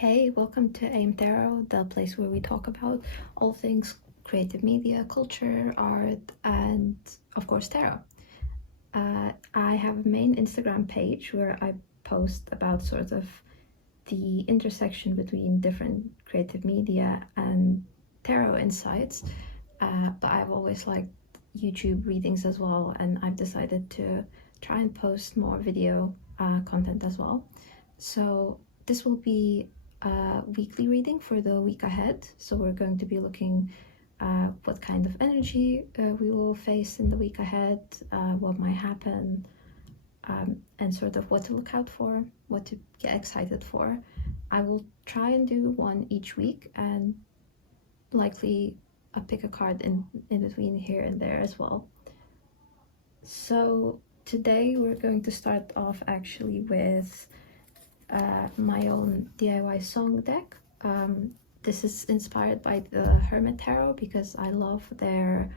Hey, welcome to AIM Tarot, the place where we talk about all things creative media, culture, art, and of course tarot. I have a main Instagram page where I post about sort of the intersection between different creative media and tarot insights, but I've always liked YouTube readings as well, and I've decided to try and post more video content as well. So this will be a weekly reading for the week ahead. So we're going to be looking what kind of energy we will face in the week ahead, what might happen, and sort of what to look out for, what to get excited for. I will try and do one each week, and likely I'll pick a card in between here and there as well. So today we're going to start off actually with my own DIY song deck. This is inspired by the Hermit Tarot because I love their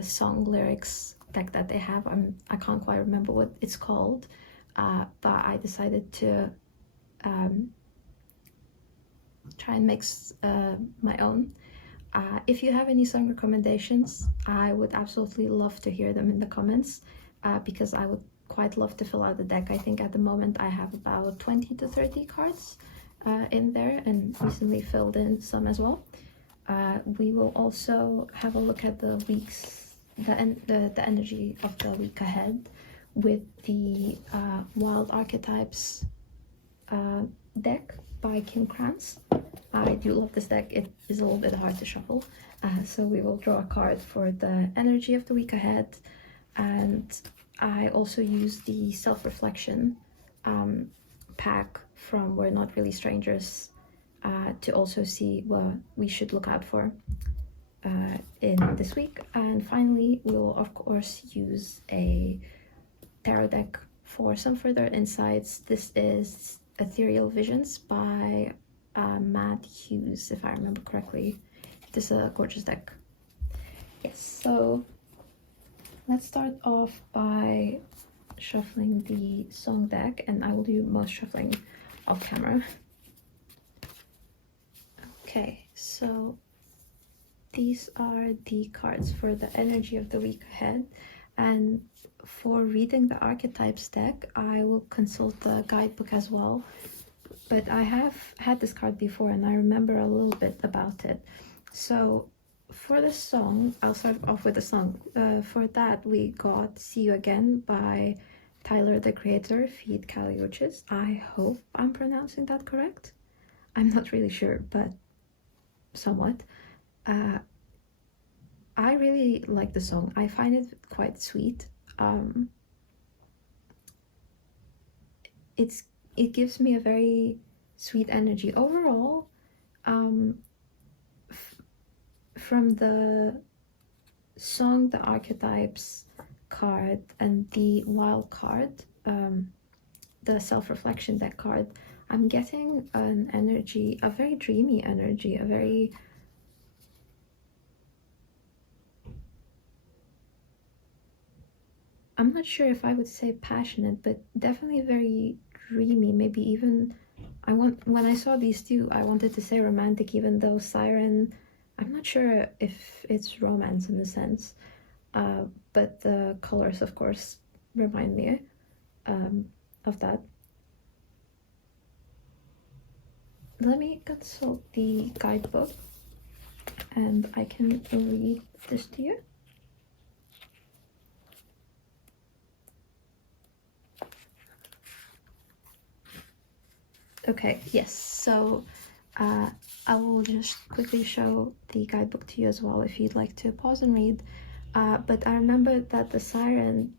song lyrics deck that they have. I can't quite remember what it's called, but I decided to try and mix my own. If you have any song recommendations, I would absolutely love to hear them in the comments, because I would quite love to fill out the deck. I think at the moment I have about 20 to 30 cards in there, and recently filled in some as well. We will also have a look at the energy of the week ahead with the Wild Archetypes deck by Krans. I do love this deck. It is a little bit hard to shuffle, so we will draw a card for the energy of the week ahead, and I also use the self-reflection pack from We're Not Really Strangers to also see what we should look out for in this week. And finally, we will of course use a tarot deck for some further insights. This is Ethereal Visions by Matt Hughes, if I remember correctly. This is a gorgeous deck. Yes, so let's start off by shuffling the song deck, and I will do most shuffling off camera. Okay, so these are the cards for the energy of the week ahead, and for reading the Archetypes deck, I will consult the guidebook as well. But I have had this card before and I remember a little bit about it. So for the song, I'll start off with the song. For that, we got See You Again by Tyler, the Creator, feat. Kali Uchis. I hope I'm pronouncing that correct. I'm not really sure, but somewhat. I really like the song. I find it quite sweet. It gives me a very sweet energy overall. From the song, the Archetypes card, and the Wild card, the self-reflection deck card, I'm getting an energy, a very dreamy energy, a very I'm not sure if I would say passionate, but definitely very dreamy. Maybe even when I saw these two, I wanted to say romantic, even though Siren, I'm not sure if it's romance in a sense, but the colors of course remind me of that. Let me consult the guidebook and I can read this to you. Okay, yes, so I will just quickly show the guidebook to you as well if you'd like to pause and read. But I remember that the Siren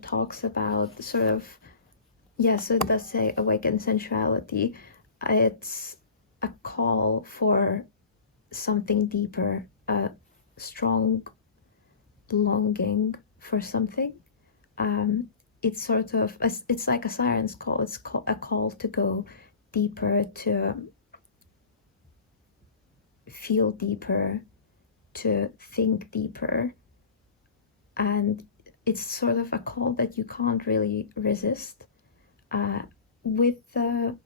talks about sort of, yeah, so it does say awaken sensuality. It's a call for something deeper, a strong longing for something. It's sort of, it's like a siren's call. It's a call to go deeper, to feel deeper, to think deeper, and it's sort of a call that you can't really resist. With the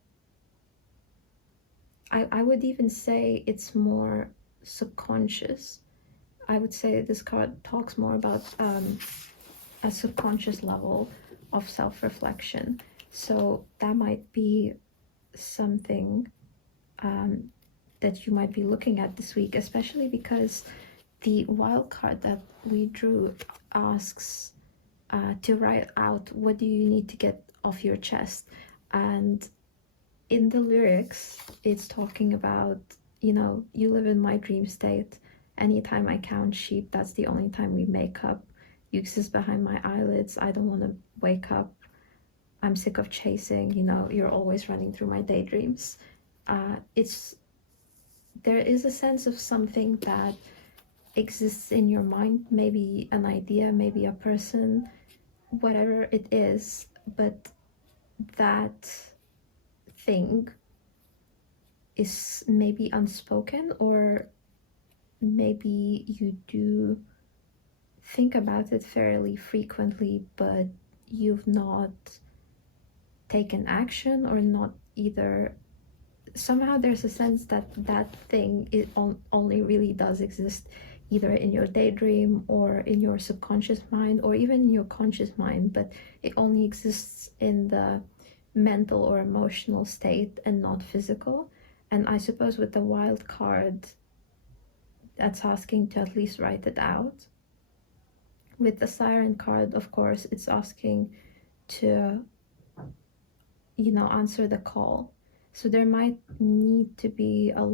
I would even say it's more subconscious. I would say this card talks more about a subconscious level of self-reflection. So that might be something that you might be looking at this week, especially because the wild card that we drew asks to write out what do you need to get off your chest. And in the lyrics, it's talking about, you know, you live in my dream state. Anytime I count sheep, that's the only time we make up. You exist behind my eyelids. I don't want to wake up. I'm sick of chasing, you know, you're always running through my daydreams. There is a sense of something that exists in your mind, maybe an idea, maybe a person, whatever it is, but that thing is maybe unspoken, or maybe you do think about it fairly frequently, but you've not taken action, or not either. Somehow there's a sense that that thing only really does exist either in your daydream or in your subconscious mind, or even in your conscious mind, but it only exists in the mental or emotional state and not physical. And I suppose with the wild card, that's asking to at least write it out. With the siren card, of course, it's asking to, you know, answer the call. So there might need to be a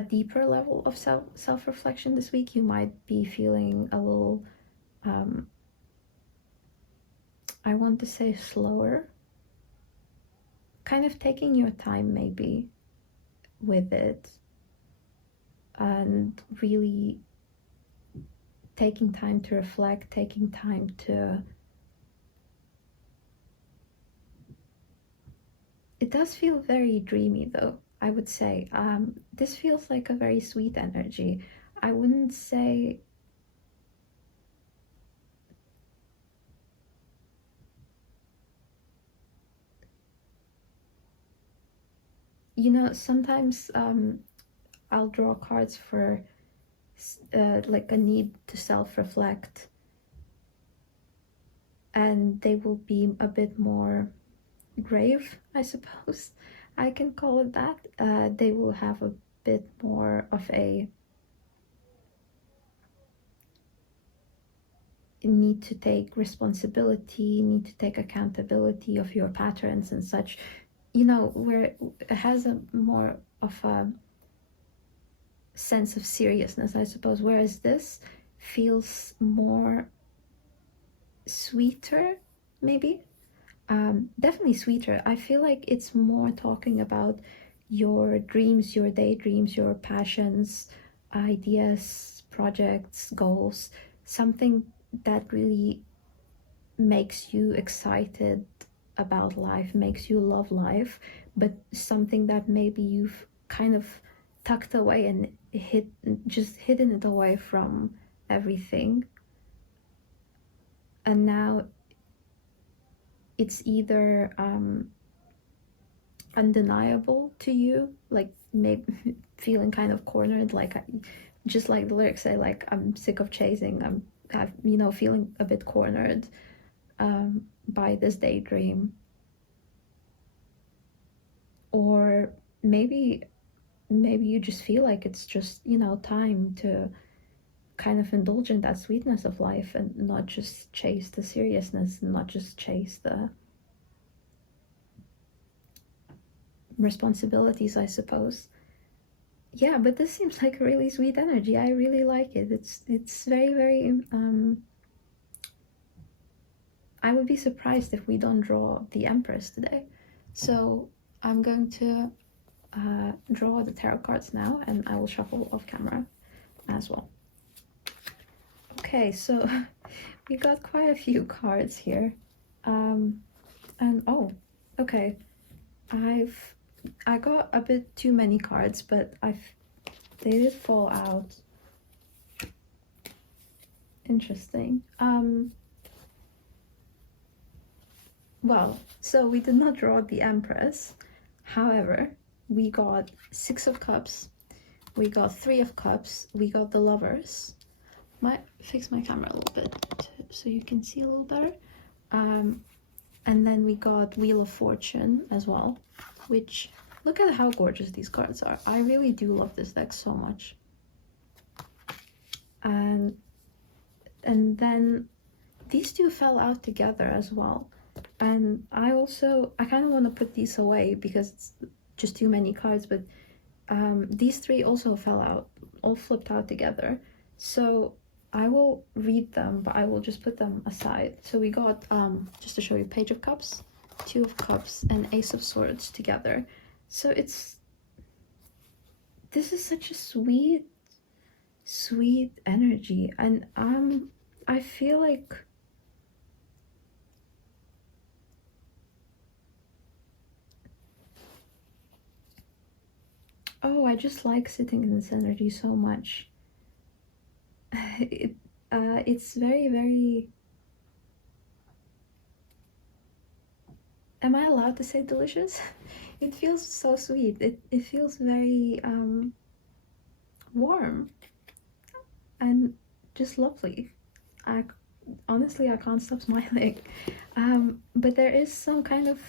deeper level of self-reflection this week. You might be feeling a little, I want to say slower, kind of taking your time maybe with it, and really taking time to reflect, taking time to... It does feel very dreamy though, I would say. This feels like a very sweet energy. I wouldn't say... You know, sometimes I'll draw cards for like a need to self-reflect, and they will be a bit more grave, I suppose I can call it that. They will have a bit more of a need to take responsibility, need to take accountability of your patterns and such, you know, where it has a more of a sense of seriousness, I suppose, whereas this feels more sweeter, maybe. Definitely sweeter. I feel like it's more talking about your dreams, your daydreams, your passions, ideas, projects, goals, something that really makes you excited about life, makes you love life, but something that maybe you've kind of tucked away and just hidden it away from everything. And now it's either undeniable to you, like maybe feeling kind of cornered, like just like the lyrics say, like I'm sick of chasing, you know, feeling a bit cornered by this daydream. Or maybe you just feel like it's just, you know, time to kind of indulge in that sweetness of life and not just chase the seriousness, and not just chase the responsibilities, I suppose. Yeah, but this seems like a really sweet energy. I really like it. It's very, very I would be surprised if we don't draw the Empress today. So I'm going to draw the tarot cards now, and I will shuffle off camera as well. Okay, so we got quite a few cards here. And oh, okay. I got a bit too many cards, but they did fall out. Interesting. Well, so we did not draw the Empress. However, we got Six of Cups, we got Three of Cups, we got the Lovers. Might fix my camera a little bit so you can see a little better. And then we got Wheel of Fortune as well, which, look at how gorgeous these cards are. I really do love this deck so much. And then these two fell out together as well. And I kind of want to put these away because it's just too many cards, but these three also fell out, all flipped out together. So I will read them, but I will just put them aside. So we got, just to show you, Page of Cups, Two of Cups, and Ace of Swords together. So this is such a sweet energy. And I feel like I just like sitting in this energy so much. It's very, very... Am I allowed to say delicious? It feels so sweet. It feels very warm and just lovely. Honestly, I can't stop smiling. But there is some kind of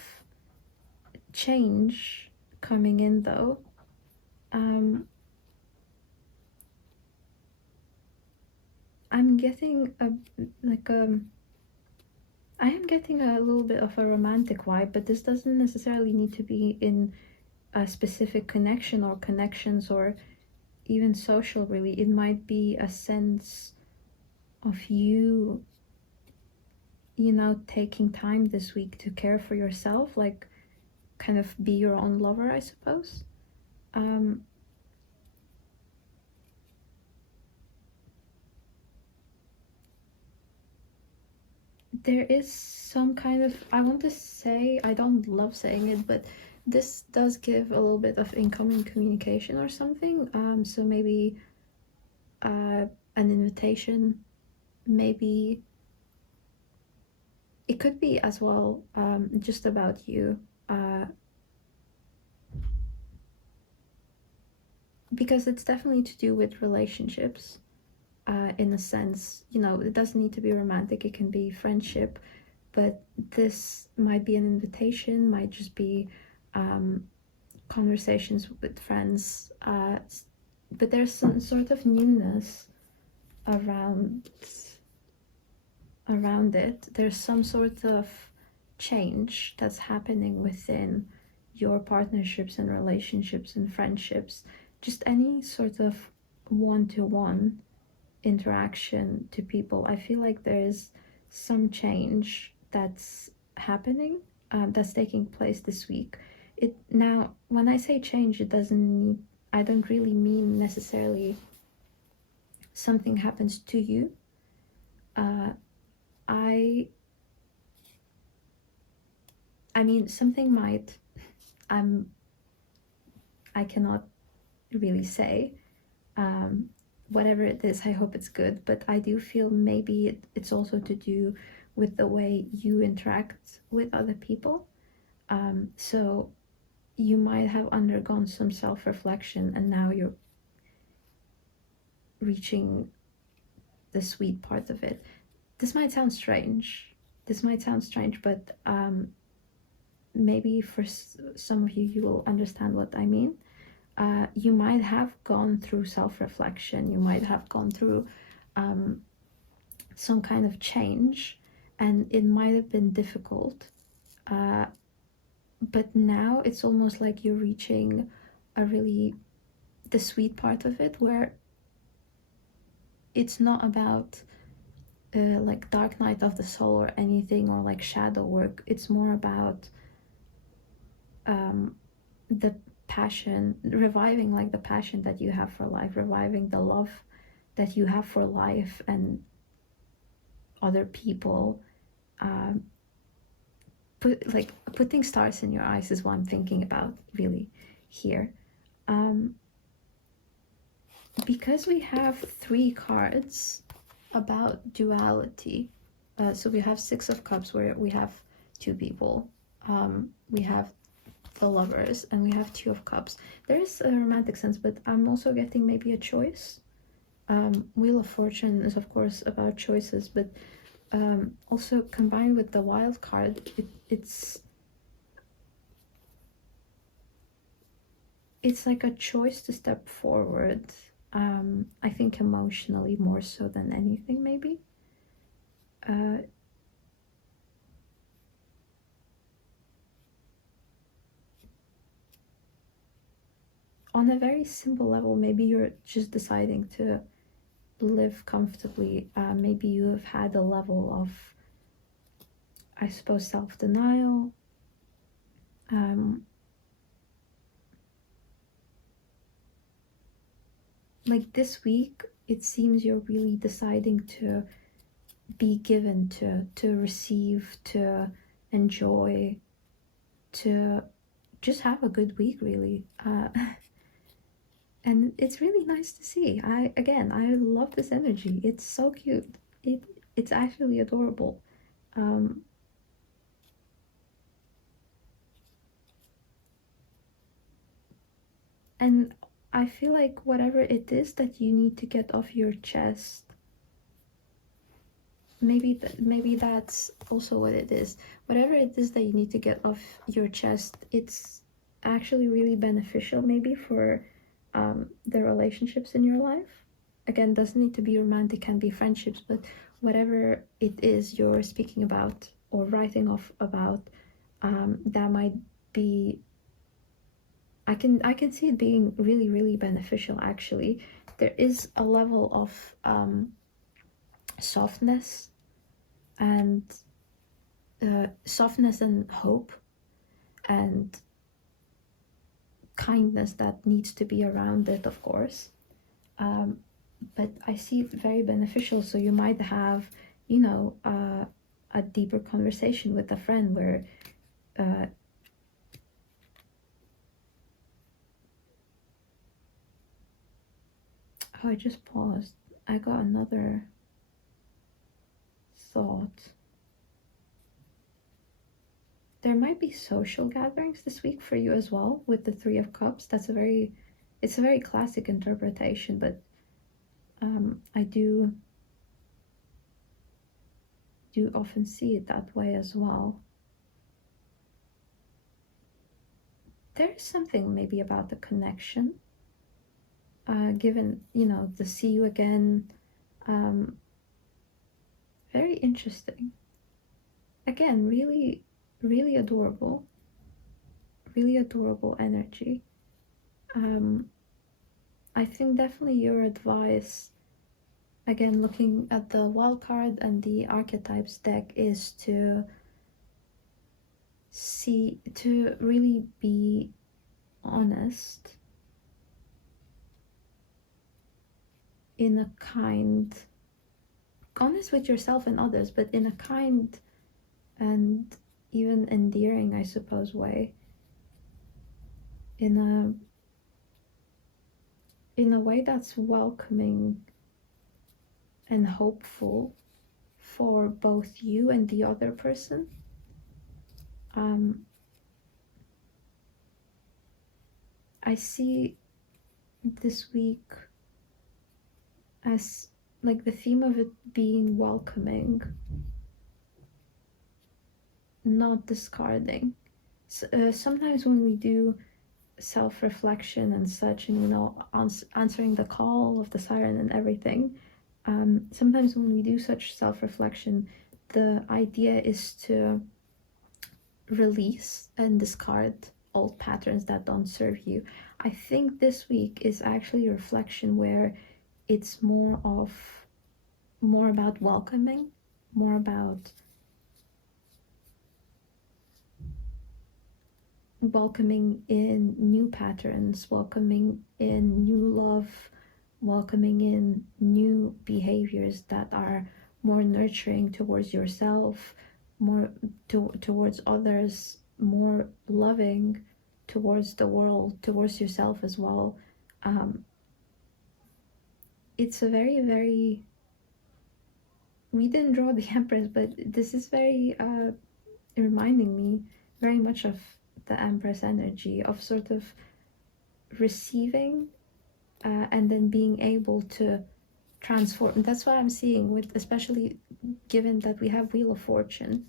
change coming in though. I'm getting I am getting a little bit of a romantic vibe, but this doesn't necessarily need to be in a specific connection or connections or even social, really. It might be a sense of you know, taking time this week to care for yourself, like kind of be your own lover, I suppose. There is some kind of, I want to say, I don't love saying it, but this does give a little bit of incoming communication or something. So maybe an invitation, maybe it could be as well just about you, because it's definitely to do with relationships. In a sense, you know, it doesn't need to be romantic, it can be friendship, but this might be an invitation, might just be conversations with friends, but there's some sort of newness around it. There's some sort of change that's happening within your partnerships and relationships and friendships, just any sort of one-to-one interaction to people. I feel like there's some change that's happening, that's taking place this week. Now, when I say change, I don't really mean necessarily something happens to you. I mean, something might, I cannot really say. Whatever it is, I hope it's good, but I do feel maybe it's also to do with the way you interact with other people. So you might have undergone some self-reflection and now you're reaching the sweet part of it. This might sound strange, but maybe for some of you, you will understand what I mean. You might have gone through self-reflection, you might have gone through some kind of change, and it might have been difficult, but now it's almost like you're reaching the sweet part of it, where it's not about like dark night of the soul or anything, or like shadow work. It's more about the passion, reviving like the passion that you have for life, reviving the love that you have for life and other people. Putting stars in your eyes is what I'm thinking about really here. Because we have 3 cards about duality, so we have Six of Cups, where we have two people. We have the Lovers and we have Two of Cups. There is a romantic sense, but I'm also getting maybe a choice. Wheel of Fortune is of course about choices, but also combined with the Wild card, it's like a choice to step forward. I think emotionally more so than anything, maybe. On a very simple level, maybe you're just deciding to live comfortably. Maybe you have had a level of, I suppose, self-denial. Like this week, it seems you're really deciding to be given, to receive, to enjoy, to just have a good week, really. And it's really nice to see. I love this energy. It's so cute. It's actually adorable. And I feel like whatever it is that you need to get off your chest, maybe that's also what it is. Whatever it is that you need to get off your chest, it's actually really beneficial maybe for the relationships in your life. Again, doesn't need to be romantic, can be friendships, but whatever it is you're speaking about or writing off about, that might be, I can see it being really, really beneficial. Actually, there is a level of softness and hope and kindness that needs to be around it, of course. But I see it very beneficial. So you might have, you know, a deeper conversation with a friend where oh, I just paused. I got another thought. There might be social gatherings this week for you as well with the Three of Cups. It's a very classic interpretation, but I do often see it that way as well. There's something maybe about the connection, given, you know, the see you again. Very interesting. Again, really, really adorable. Really adorable energy. I think definitely your advice, again, looking at the wild card and the Archetypes deck, is to really be honest in a honest with yourself and others, but in a kind and even endearing, I suppose, way. In a way that's welcoming and hopeful for both you and the other person. I see this week as like the theme of it being welcoming, not discarding. Sometimes when we do self-reflection and such, and, you know, answering the call of the siren and everything, sometimes when we do such self-reflection, the idea is to release and discard old patterns that don't serve you. I think this week is actually a reflection where it's more about welcoming, more about welcoming in new patterns, welcoming in new love, welcoming in new behaviors that are more nurturing towards yourself, more towards others, more loving towards the world, towards yourself as well. It's a very, very, we didn't draw the Empress, but this is very reminding me very much of the Empress energy of sort of receiving and then being able to transform. And that's what I'm seeing with, especially given that we have Wheel of Fortune.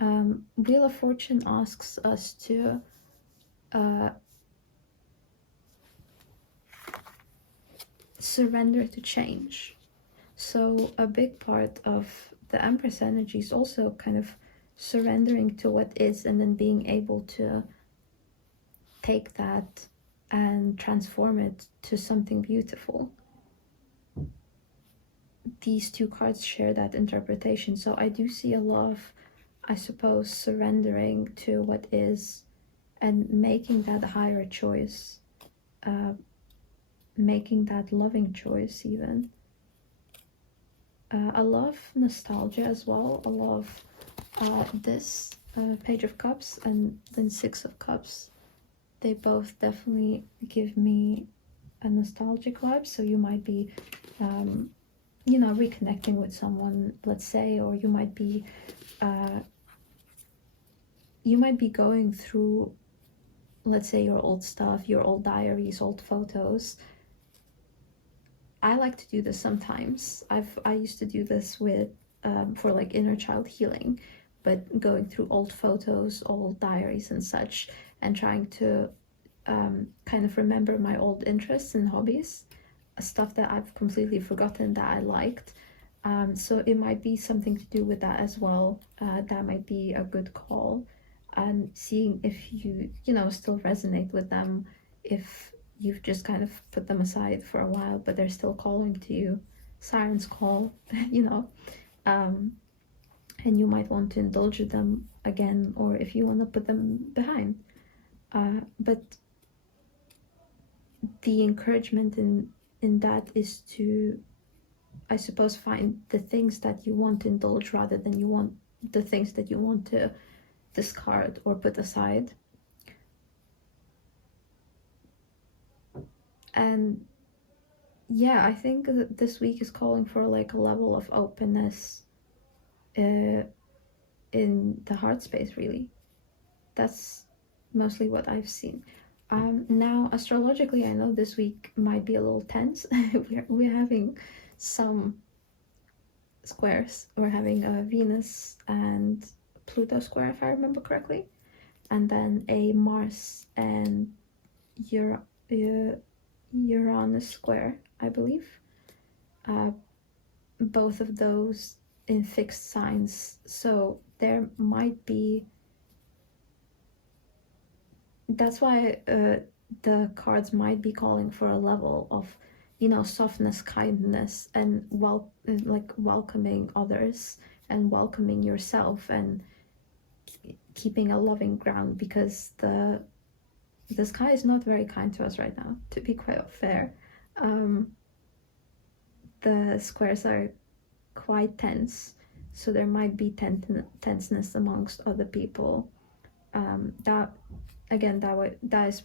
Wheel of Fortune asks us to surrender to change. So a big part of the Empress energy is also kind of surrendering to what is, and then being able to take that and transform it to something beautiful. These two cards share that interpretation. So I do see a lot of, I suppose, surrendering to what is and making that a higher choice, making that loving choice even. I love nostalgia as well. I love this Page of Cups and then Six of Cups. They both definitely give me a nostalgic vibe. So you might be, you know, reconnecting with someone, let's say, or you might be going through, let's say, your old stuff, your old diaries, old photos. I like to do this sometimes. I used to do this with for like inner child healing, but going through old photos, old diaries and such, and trying to kind of remember my old interests and hobbies, stuff that I've completely forgotten that I liked. So it might be something to do with that as well. That might be a good call, and seeing if you know, still resonate with them, if you've just kind of put them aside for a while, but they're still calling to you. Sirens call, you know, and you might want to indulge them again, or if you want to put them behind. But the encouragement in that is to, I suppose, find the things that you want to indulge rather than you want the things that you want to discard or put aside. And yeah, I think that this week is calling for like a level of openness in the heart space, really. That's mostly what I've seen. Now, astrologically, I know this week might be a little tense. we're having some squares. We're having a Venus and Pluto square, if I remember correctly, and then a Mars and Uranus square, I believe. Both of those in fixed signs, so there might be, that's why the cards might be calling for a level of, you know, softness, kindness, and like welcoming others and welcoming yourself, and keeping a loving ground, because the sky is not very kind to us right now, to be quite fair. The squares are quite tense, so there might be tenseness amongst other people. That is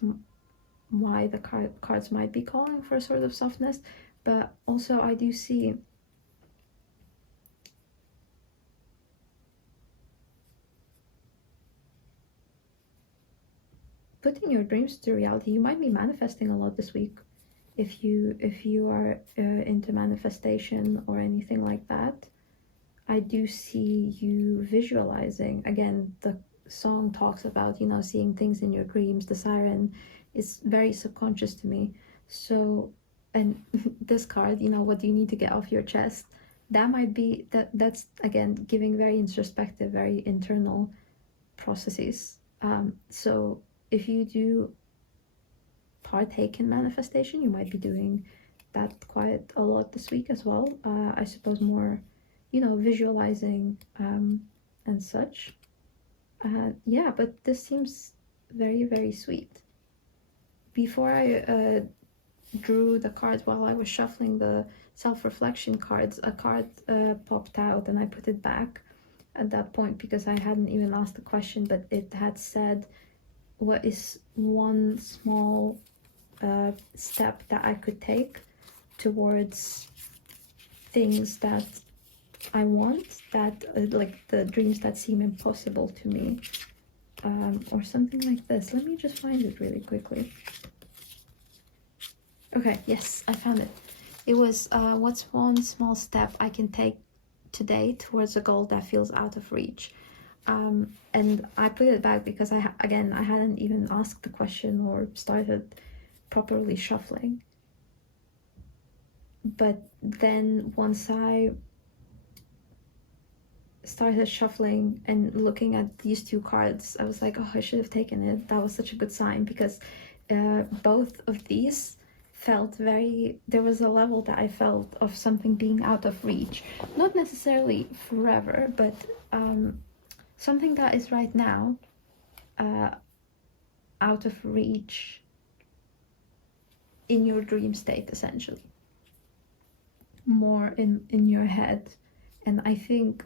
why the cards might be calling for a sort of softness. But also I do see putting your dreams to reality. You might be manifesting a lot this week, if you are into manifestation or anything like that. I do see you visualizing. Again, the song talks about, you know, seeing things in your dreams. The siren is very subconscious to me. So, and this card, you know, what do you need to get off your chest? That might be that's again giving very introspective, very internal processes. So if you do partake in manifestation, you might be doing that quite a lot this week as well. I suppose more, you know, visualizing and such. Yeah, but this seems very, very sweet. Before I drew the cards, while I was shuffling the self-reflection cards, a card popped out and I put it back at that point because I hadn't even asked the question, but it had said, what is one small step that I could take towards things that I want that, like the dreams that seem impossible to me, or something like this. Let me just find it really quickly. Okay, yes, I found it. It was, what's one small step I can take today towards a goal that feels out of reach? And I put it back because I hadn't even asked the question or started properly shuffling. But then once I started shuffling and looking at these two cards, I was like, oh, I should have taken it. That was such a good sign, because both of these felt very, there was a level that I felt of something being out of reach. Not necessarily forever, but something that is right now out of reach in your dream state, essentially. More in your head. And I think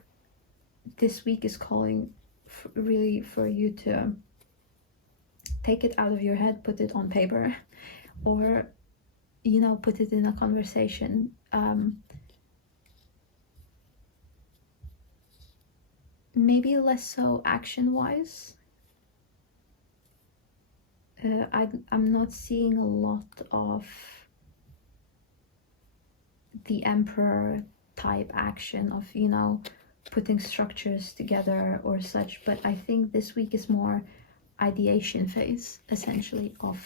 this week is calling really for you to take it out of your head, put it on paper, or, you know, put it in a conversation. Maybe less so action-wise. I'm not seeing a lot of the Emperor type action of, you know, putting structures together or such, but I think this week is more ideation phase, essentially, of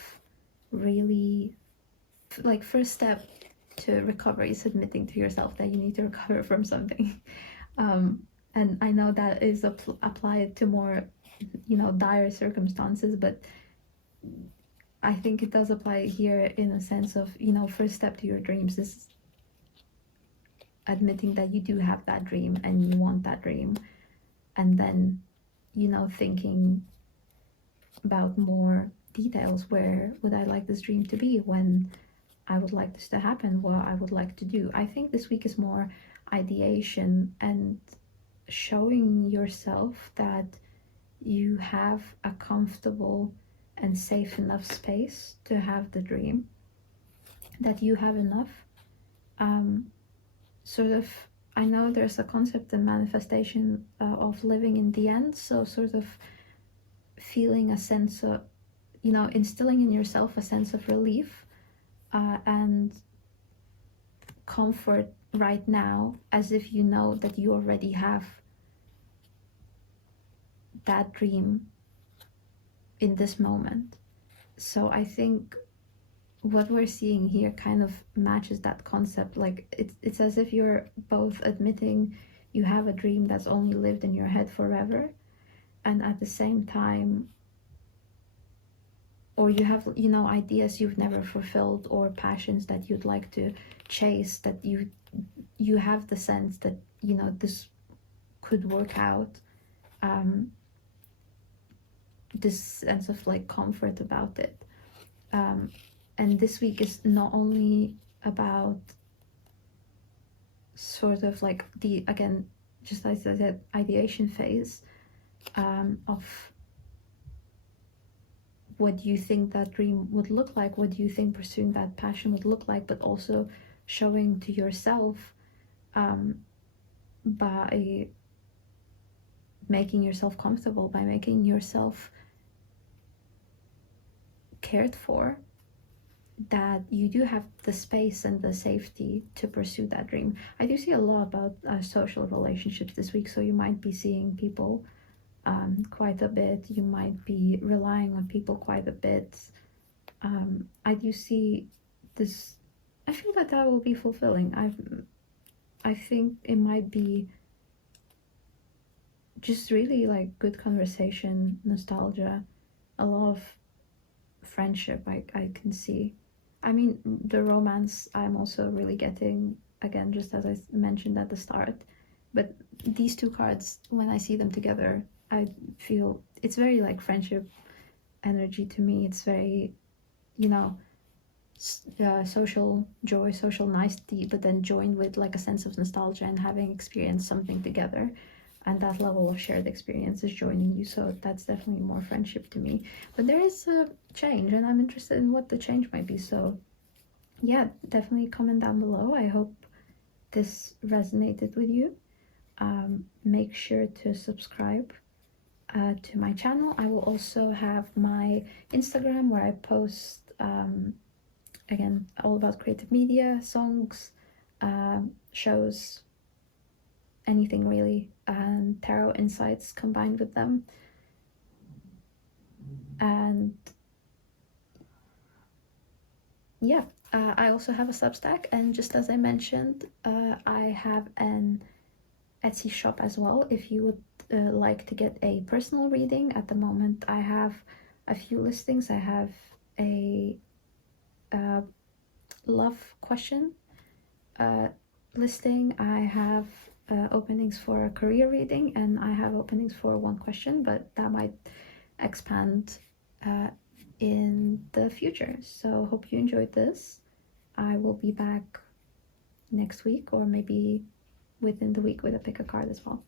really, like, first step to recovery is admitting to yourself that you need to recover from something. And I know that is applied to more, you know, dire circumstances, but I think it does apply here in a sense of, you know, first step to your dreams is admitting that you do have that dream and you want that dream, and then, you know, thinking about more details. Where would I like this dream to be? When I would like this to happen? What I would like to do? I think this week is more ideation and showing yourself that you have a comfortable and safe enough space to have the dream, that you have enough. Sort of, I know there's a concept in manifestation of living in the end, so sort of feeling a sense of, you know, instilling in yourself a sense of relief and comfort right now, as if you know that you already have that dream in this moment. So I think what we're seeing here kind of matches that concept. Like, it's as if you're both admitting you have a dream that's only lived in your head forever, and at the same time, or you have, you know, ideas you've never fulfilled or passions that you'd like to chase, that you have the sense that, you know, this could work out. This sense of, like, comfort about it. And this week is not only about sort of like the, again, just as I said, ideation phase of what do you think that dream would look like, what do you think pursuing that passion would look like, but also showing to yourself by making yourself comfortable, by making yourself cared for, that you do have the space and the safety to pursue that dream. I do see a lot about social relationships this week, so you might be seeing people quite a bit, you might be relying on people quite a bit. I do see this, I feel that will be fulfilling. I think it might be just really like good conversation, nostalgia, a lot of friendship I can see. I mean, the romance I'm also really getting, again, just as I mentioned at the start. But these two cards, when I see them together, I feel it's very like friendship energy to me. It's very, you know, social joy, social nicety, but then joined with like a sense of nostalgia and having experienced something together. And that level of shared experience is joining you, so that's definitely more friendship to me. But there is a change, and I'm interested in what the change might be. So yeah, definitely comment down below. I hope this resonated with you. make sure to subscribe to my channel. I will also have my Instagram where I post again all about creative media, songs, shows, anything really, and tarot insights combined with them. And yeah, I also have a Substack, and just as I mentioned, I have an Etsy shop as well if you would like to get a personal reading. At the moment I have a few listings. I have a love question listing, I have openings for a career reading, and I have openings for one question, but that might expand in the future. So hope you enjoyed this. I will be back next week, or maybe within the week, with a pick a card as well.